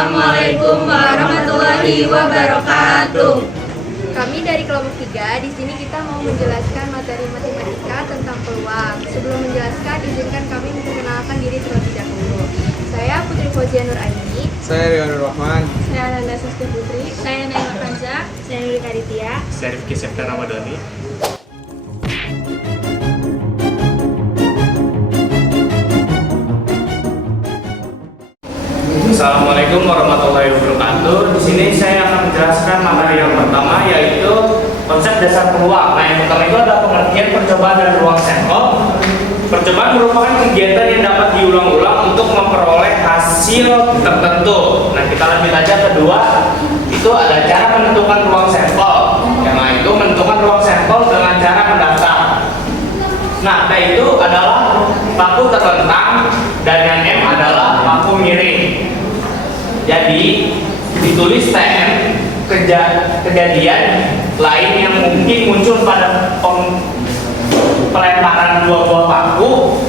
Assalamualaikum warahmatullahi wabarakatuh. Kami dari kelompok 3, di sini kita mau menjelaskan materi matematika tentang peluang. Sebelum menjelaskan, izinkan kami memperkenalkan diri terlebih dahulu. Saya Putri Fauzia Nur Aini. Saya Rio Nur Rahman. Saya Nanda Sasti Putri. Saya Naima Kanza. Saya Nuri Kaditya. Saya Rifki Septa Ramadhani. Assalamualaikum warahmatullahi wabarakatuh. Di sini saya akan menjelaskan materi yang pertama, yaitu konsep dasar peluang. Nah, yang pertama itu adalah pengertian percobaan dan ruang sampel. Percobaan merupakan kegiatan yang dapat diulang-ulang untuk memperoleh hasil tertentu. Nah, kita lanjut aja kedua, itu ada cara menentukan ruang sampel. Yang lain itu menentukan ruang sampel dengan cara mendaftar. Nah, T itu adalah paku terlentang dan yang M adalah paku miring. Jadi ditulis TM kejadian lain yang mungkin muncul pada pelemparan dua buah paku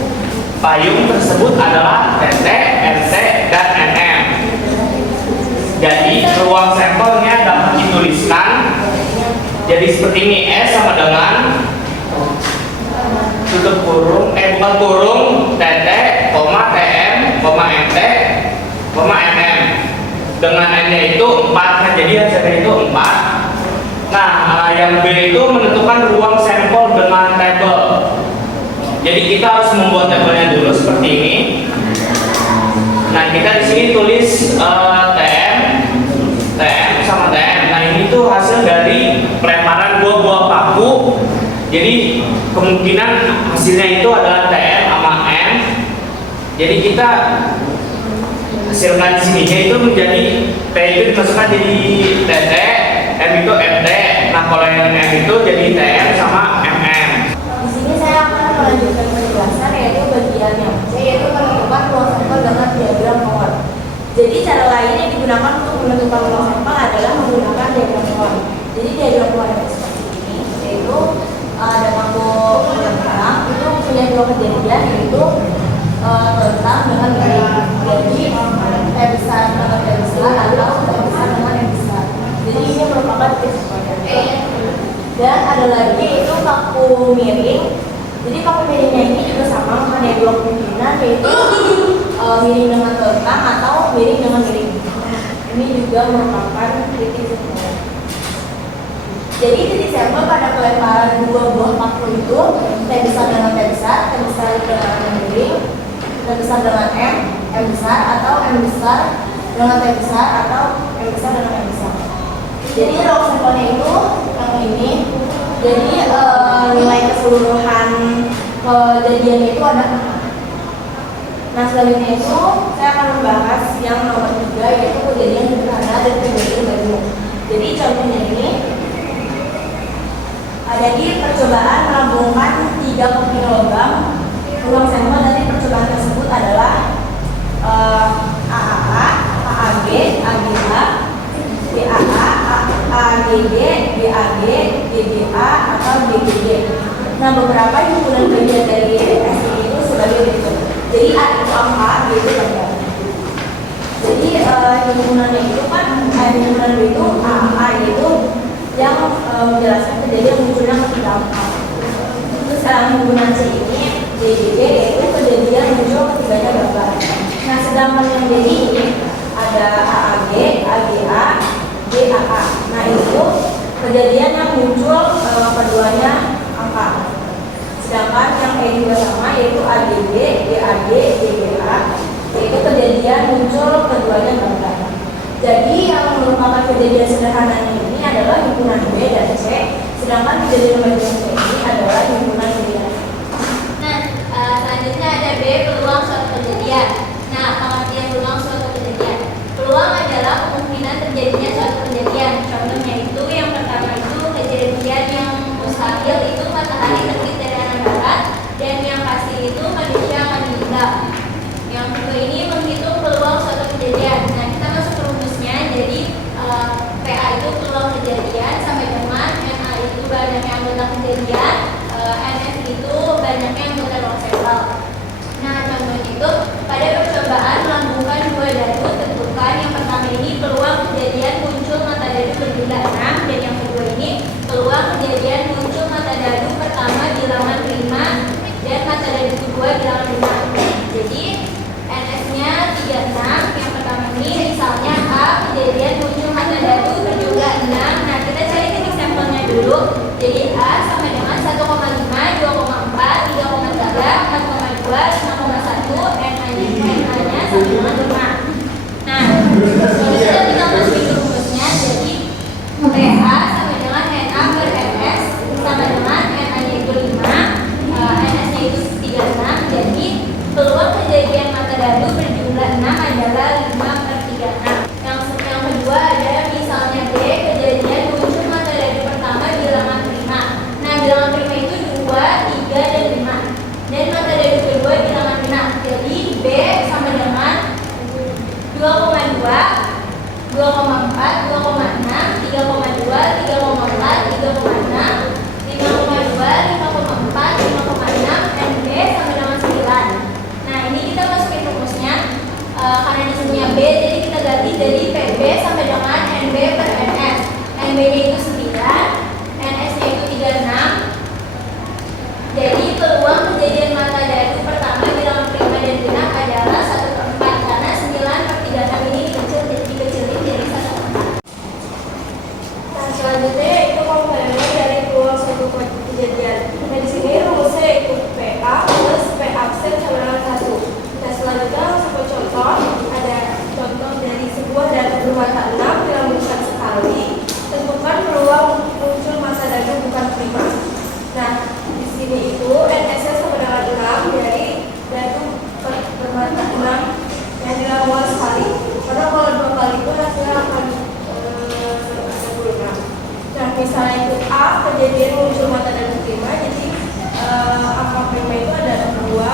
payung tersebut adalah TT, RT, dan NM. Jadi ruang sampelnya dapat dituliskan jadi seperti ini. S sama dengan tutup kurung, bukan kurung, TT, koma, TM, koma, MT, koma, MM. Dengan N-nya itu 4, nah jadi hasilnya itu 4. Nah, yang B itu menentukan ruang sampel dengan tabel. Jadi kita harus membuat tabelnya dulu seperti ini. Nah, kita di sini tulis TM, TM sama TM. Nah, ini tuh hasil dari pelemparan dua buah paku. Jadi kemungkinan hasilnya itu adalah TM sama M. Jadi kita hasilkan sininya itu menjadi T itu dimasukkan jadi TT, M itu MT. Nah, kalau yang M itu jadi TM sama MM. Di sini saya akan melanjutkan penjelasan yaitu bagian yang C, yaitu menentukan ruang sampel dengan diagram Cohen. Jadi cara lain yang digunakan untuk menentukan ruang sampel adalah menggunakan diagram Cohen. Jadi diagram Cohen itu seperti ini, yaitu ada paku terlentang itu punya dua kejadian, yaitu terlentang dengan miring. Jadi T besar dengan T besar atau T besar dengan T besar. Jadi ini merupakan tips pointer. Dan ada lagi yaitu paku miring. Jadi paku miringnya ini juga sama, hanya dua kemungkinan, yaitu miring dengan terlentang atau miring dengan miring. Ini juga merupakan titik sampel. Jadi titik sampel pada pelemparan dua buah paku itu T besar dengan T besar, T besar dengan miring, T besar dengan M besar, atau M besar dengan T besar, atau M besar dengan M besar. Jadi ruang sampelnya itu yang ini. Jadi nilai keseluruhan kejadiannya itu ada. Nah, selanjutnya itu saya akan membahas yang nomor 3, yaitu kejadian sederhana dan kejadian baru. Jadi contohnya ini ada di percobaan melambungkan 3 keping logam. Ruang sampel dari percobaan tersebut adalah AAA, AAG, AGH, GAA, AGG, GAG, GGA, atau GGG. Nah, beberapa himpunan bagian dari S ini itu sebagai berikut. Jadi A itu angka, G itu bagian. Jadi himpunannya itu kan himpunan B itu AAA itu yang menjelaskan kejadian munculnya ketiga angka. Terus himpunan C ini GGG yaitu kejadian muncul ketiganya gambar. Nah, sedangkan yang D ini ada AAG, AGA, GAA. Nah, itu kejadian yang muncul keduanya angka. Sedangkan yang E juga sama, yaitu AGG, GAG, GGA, yaitu kejadian muncul keduanya gambar. Jadi yang merupakan kejadian sederhananya ini adalah himpunan B dan C, sedangkan kejadian bagian C ini adalah himpunan B dan C. Nah, selanjutnya ada B, peluang suatu kejadian. Nah, pengertian peluang suatu kejadian. Peluang adalah kemungkinan terjadinya suatu kejadian. Contohnya itu yang pertama itu kejadian yang mustahil itu matahari terbit dari arah barat, dan yang pasti itu manusia akan meninggal. Yang kedua ini menghitung peluang suatu kejadian. Nah, kita masuk ke rumusnya. Jadi PA itu peluang kejadian sampai dengan MA itu banyaknya anggota kejadian, NF itu banyaknya anggota ruang sampel. Nah, contohnya itu pada percobaan melambungkan 2 dadu, tentukan yang pertama kejadian muncul mata dadu berjumlah 6. Nah, kita cari titik sampelnya dulu. Jadi A sama dengan 1,5, 2,4, 3,3, 4,2, 5,1, NA-nya sama dengan 5. Nah, kalau kita tinggal masukin ke rumusnya, jadi PA sama dengan NA per NS sama dengan NA-nya itu 5, NS-nya itu 36. Jadi peluang kejadian mata dadu berjumlah 6 adalah 5 per 36. Yang kedua ada misalnya B, kejadian muncul mata dadu pertama bilangan prima. Nah, bilangan prima itu 2, 3, dan 5. Dan mata dadu kedua bilangan genap. Jadi B sama dengan 2,2, 2,4, 2,6, 3,2, 3,4, 3,6, 5,2, 5,4, 5,6, NB sama dengan 9. Nah, ini kita masukin rumusnya. Karena disebutnya B, jadi kita ganti dari PB sama dengan NB per NS. NB-nya itu 9, NS-nya itu 36. Jadi peluang kejadian mata dadu pertama bilangan prima dan genap adalah 1/4, karena 9 per 36 ini dikecilin jadi 1/4. Nah, selanjutnya itu komplemen dari peluang suatu kejadian. Nah, di sini rumusnya itu PA plus P absen sama dengan 1. Nah, selanjutnya langsung ke contoh. Ada contoh dari sebuah dadu bermata 6 yang bukan sekali. Tentukan peluang muncul mata dadu bukan prima. Nah, di sini itu NS-nya sama dengan 6 dari dadu bermata 6 yang dilakukan sekali. Karena kalau 2 kali itu hasilnya akan 36. Nah, misalnya itu A, kejadian muncul mata dadu prima, jadi angka prima itu ada 2,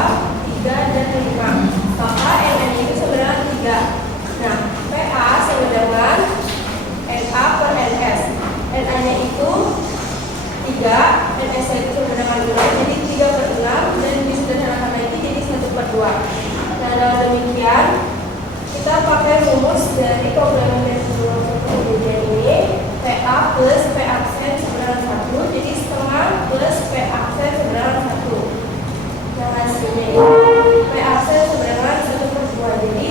3, dan 5. Maka NN itu sebenarnya 3. Nah, PA sama dengan NA per NS. NA-nya itu 3, NS-nya itu sama dengan 5, jadi 3/6, dan disederhanakan lagi jadi 1/2. Nah, dengan demikian kita pakai rumus dari komplemen dari peluang suatu kejadian ini. PA plus P absen sama dengan 1, jadi setengah plus P absen sama dengan 1. Nah, hasilnya itu P absen sama dengan 1/2. Jadi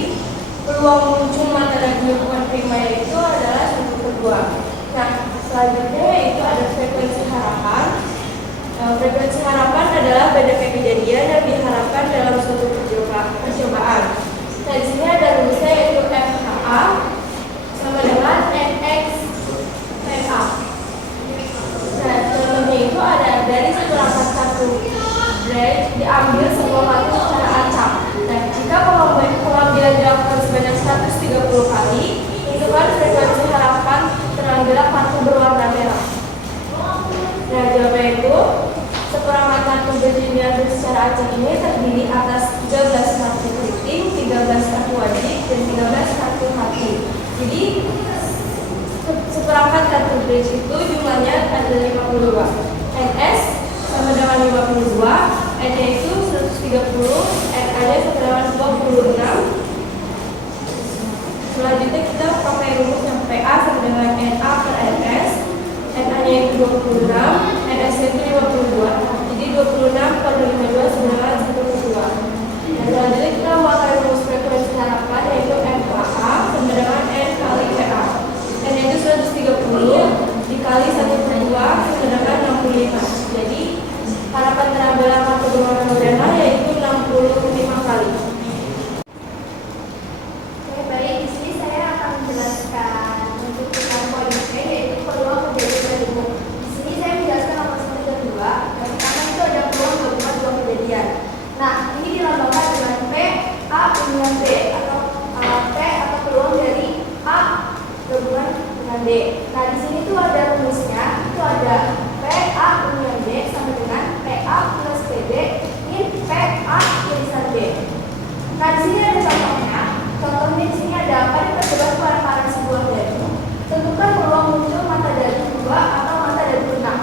peluang muncul mata dadu bukan prima itu adalah 1/2. Nah, selanjutnya itu ada frekuensi harapan. Frekuensi harapan adalah BDP kejadian yang diharapkan dalam suatu percobaan. Nah, di sini ada rumusnya yaitu FHA sama dengan NX PA. Nah, contohnya itu ada dari seperangkat satu branch diambil semua kartu secara acak. Nah, jika pengambilan dilakukan sebanyak 130 kali, itu kan frekuensi harapan terambilnya kartu berwarna merah. Nah, jawabannya itu seperangkat kartu diambil secara acak ini terdiri atas 13 kartu keriting, 13 kartu wajib, dan 13 kartu hati. Jadi seperangkat kartu bridge itu jumlahnya ada 52. NS sama dengan 52, N-nya itu 130, NA-nya sama dengan 26. Selanjutnya kita pakai rumus yang PA sama dengan NA per NS. NA-nya itu 26, NS-nya itu 52. Jadi 26 per 52 sama dengan 1/2. Dan selanjutnya kita pakai rumus frekuensi harapan yaitu NKA sama dengan N kali PA. N itu 130 dikali 1/2 sedangkan 65. Jadi harapan terambil kartu berwarna merah yaitu 65 kali. Oke, baik. Di sini saya akan menjelaskan untuk poin C, yaitu peluang kejadian dadu. Di sini saya menjelaskan apa seperti kedua. Yang pertama itu ada peluang gabungan dua kejadian. Nah, ini dilambangkan dengan P A union B atau P atau peluang dari A gabungan dengan B. Nah, di sini tuh ada rumusnya, itu ada P A union B sama dengan P A plus PB in P A tulisan B. Nah, di sini ada contohnya. Contohnya di sini ada apa? Diperjelas pada sebuah dadu. Tentukan peluang muncul mata dadu 2 atau mata dadu 6.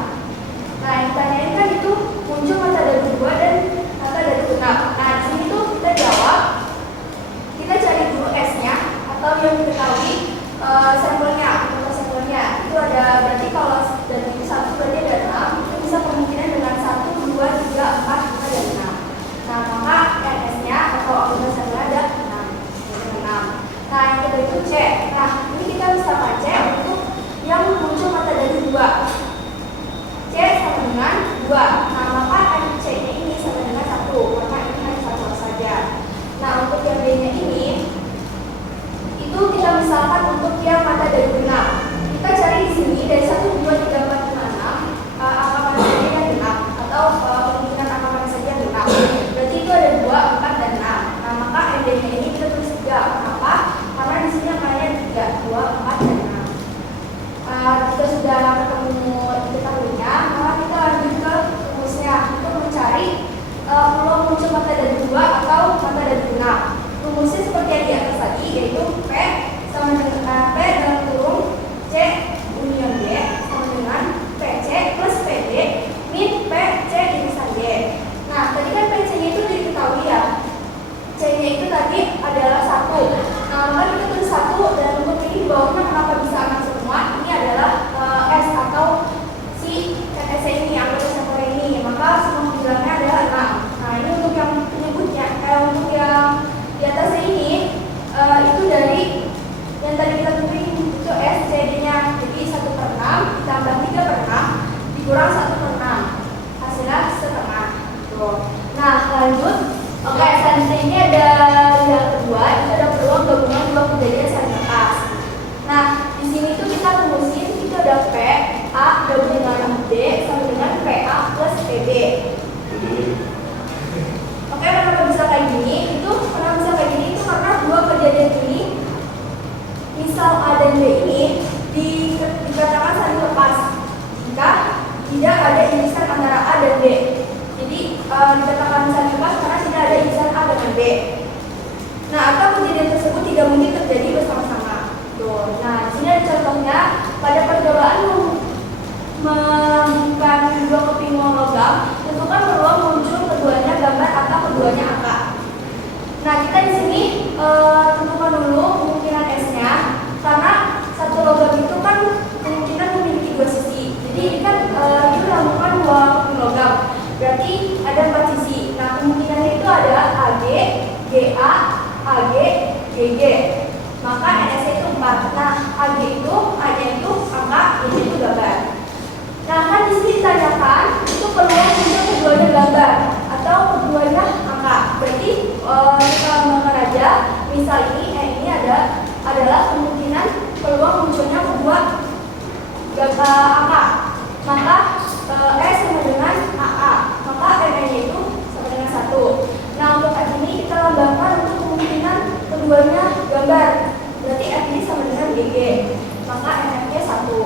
Nah, yang ditanyain kan itu muncul mata dadu 2 dan mata dadu 6. Nah, di sini tuh kita jawab. Kita cari dulu S-nya atau yang diketahui sampelnya, sampelnya. Itu ada berarti kalau dadu itu 1 berarti ada 6. Itu bisa kemungkinan dengan 1, 2, 3, 4, 5, dan 6. Nah, maka NS-nya atau sampelnya ada 6. Nah, yang kedua itu C. Nah, ini kita digunakan untuk yang mata dari genap. Kita cari di sini dari 1, 2, 3, 4, 5, 6 angka mana saja yang genap atau kemungkinan angka mana saja yang genap. Berarti itu ada 2, 4, dan 6. Nah, maka MD-nya ini kita tulis 3. Kenapa? Karena di sini angkanya 3, 2, 4, dan 6. Jika sudah ketemu diketahuinya, maka kita lanjut ke rumusnya untuk mencari peluang muncul mata dari 2 atau mata dari genap. Rumusnya seperti yang di atas tadi, yaitu P sama dengan P dalam kurung C union D sama dengan PC plus PD min PC irisan D. Nah, tadi kan PC-nya itu diketahui ya. C-nya itu tadi adalah 1. Nah, maka kita tulis 1 dan untuk ini di bawahnya kenapa bisa aman semua? Ini adalah S atau si S ini yang tulisan ini. Maka semua bilangnya adalah 6. Nah, ini untuk yang penyebutnya, untuk yang di atas ini itu dari yang tadi kita tulis itu S C D-nya. Jadi 1/6 ditambah 3/6 dikurang 1/6, hasilnya setengah. Tuh. Nah, lanjut. Oke, selanjutnya ini ada yang kedua, itu ada peluang gabungan dua kejadian saling lepas. Nah, di sini tuh kita rumusin itu ada P A gabung dengan D sama dengan PA plus PB. Oke, kenapa bisa kayak gini? Kenapa bisa kayak gini? Itu karena dua kejadian ini, misal A dan B ini dikatakan saling lepas jika tidak ada irisan antara A dan B. Jadi dikatakan saling lepas karena tidak ada irisan A dengan B. Nah, atau kejadian tersebut tidak mungkin terjadi bersama-sama. Tuh. Nah, di sini ada contohnya pada percobaan membuka dua keping logam, tentukan peluang muncul keduanya gambar atau keduanya angka. Nah, kita di sini tentukan dulu kemungkinan S-nya, karena satu logam itu kan kemungkinan memiliki dua sisi. Jadi ini kan itu melambangkan dua keping logam, berarti ada 4 sisi. Nah, kemungkinannya itu ada AG, GA, AG, GG. Maka NS itu 4. Nah, AG itu A-nya itu angka, G-nya itu gambar. Nah, kan di sini ditanyakan itu peluang muncul keduanya gambar atau keduanya angka. Berarti kita lambangkan aja. Misal ini adalah kemungkinan peluang munculnya kedua angka. Maka S sama dengan AA. Maka NN itu sama dengan 1. Nah, untuk F ini kita lambangkan untuk kemungkinan keduanya gambar. Berarti F ini sama dengan GG. Maka NF-nya 1.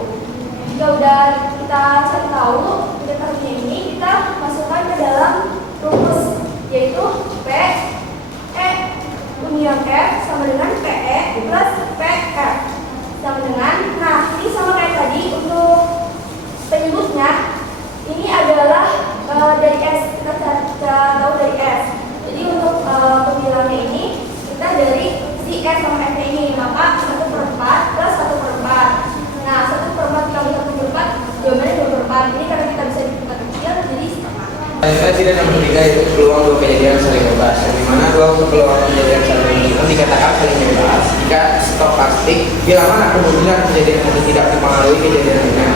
Jika udah kita cari tahu detailnya ini, kita masukkan ke dalam rumus, yaitu P E union F sama dengan PE plus PF sama dengan, nah ini sama kayak tadi untuk penyebutnya, ini adalah dari S, kita tahu dari S. Jadi untuk pembilangnya ini kita dari si S sama F ini, maka 1/4 plus 1/4. Nah, 1/4 kali 1/4 jawabannya 2/4. Ini karena kita bisa dibuat kecil, jadi setengah. Tidak yang ketiga itu peluang dua kejadian saling bebas. Di mana dua peluang kejadian saling bebas dikatakan saling bebas jika stokastik bila mana kemungkinan kejadian itu tidak dipengaruhi kejadian lainnya.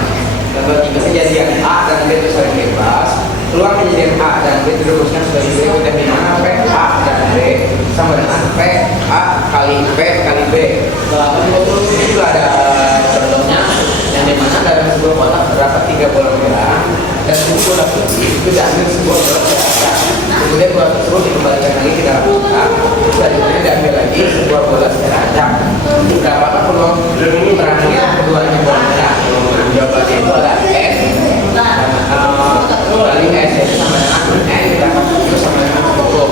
Contoh jika kejadian A dan B itu saling bebas, peluang kejadian A dan B dirumuskan sebagai berikut, di mana P A dan B sama dengan P A kali P kali B. Ini juga ada contohnya yang dimana dalam sebuah kotak terdapat 3 bola merah dan 1 bola putih. Itu diambil sebuah bola merah, kemudian bola tersebut dikembalikan lagi ke dalam kotak, selanjutnya diambil lagi sebuah bola merah. Berapakah peluang terakhir keduanya bola merah? Jawabannya itu adalah S kali S itu sama dengan N dapat itu sama dengan 10.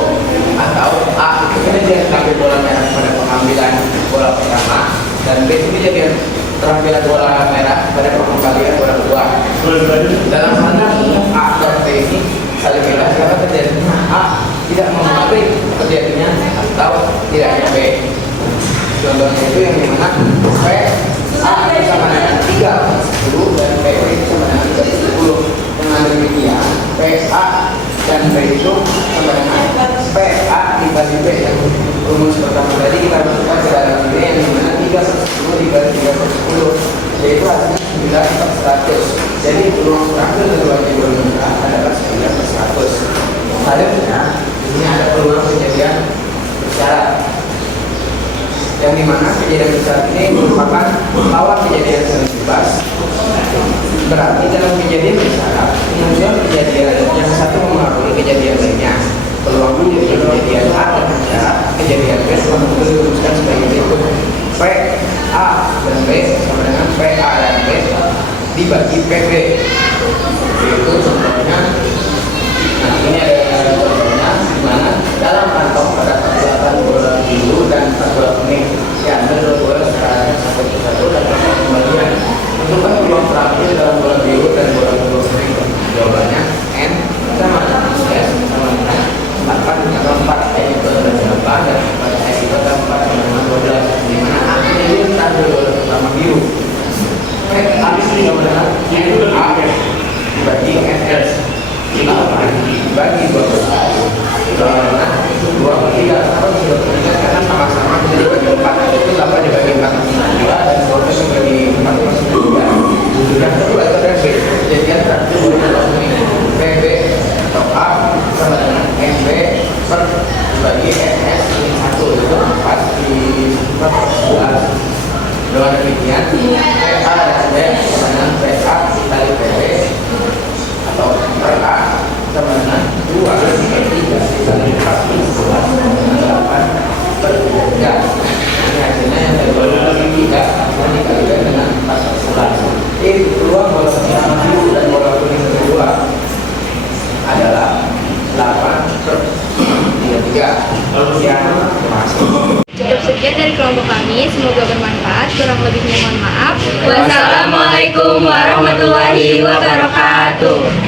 Atau A itu kejadian terakhir bola merah pada pengambilan bola pertama, dan B itu kejadian terambilan bola merah pada pengembalian bola kedua. Dalam hal ini A dan B ini saling bebas karena terjadinya A tidak mempengaruhi terjadinya atau tidaknya B. Contohnya itu yang dimana P A sama dengan 3/10 dan P sama dengan 3/10. Dengan demikian P A dan B itu sama dengan P A dibagi B. Yang rumus pertama tadi kita masukkan ke dalam ini yang dimana 3/10 dibagi 3/10, yaitu hasilnya 9/100. Jadi peluang terakhir keduanya bermuara adalah 9/100. Selanjutnya ini ada peluang kejadian bersyarat. yang dimana kejadian besar ini merupakan lawan kejadian sering bebas. Berarti dalam kejadian besar muncul kejadian yang satu mempengaruhi kejadian lainnya. Peluang menjadi kejadian A dan kejadian B dirumuskan sebagai berikut: P A dan B sama dengan P A dan B dibagi PB. Itu contohnya. Nah, ini ada contohnya di mana dalam kantong terdapat 8 bola biru dan 4 bola kuning. Diambil 2 bola secara satu persatu dan melakukan pembagian. Tentukan peluang terakhir dalam bola biru dan bola kuning. Jawabannya N sama dengan S sama dengan 8 atau 4 S itu adalah 8 dan 4 S itu adalah 4 sama dengan 12. Di mana A ini tanda bola pertama biru. A ini sama dengan N A dibagi NS. Dibagi 12 karena 2/3 atau 2/3 karena sama-sama bisa dibagi 4 itu 8 dibagi 4 2 dan 12 dibagi 4 3. Yang kedua itu ada B, kejadian terakhir bola kuning. PB atau A sama dengan MB per dibagi NS ini 1 itu 4 di 11. Dengan demikian PA dan B sama dengan PA dikali PB atau PA sama dengan 2 per 3 dikali 4 11 dengan 8 per 3. Ini hasilnya yang dari 2 per 3 dan dikalikan dengan 4 per 11. Itu peluang bola pertama biru dan bola kuning kedua adalah 8 per 33. Yang masuk. Cukup sekian dari kelompok kami, semoga bermanfaat. Kurang lebihnya mohon maaf. Wassalamualaikum warahmatullahi wabarakatuh.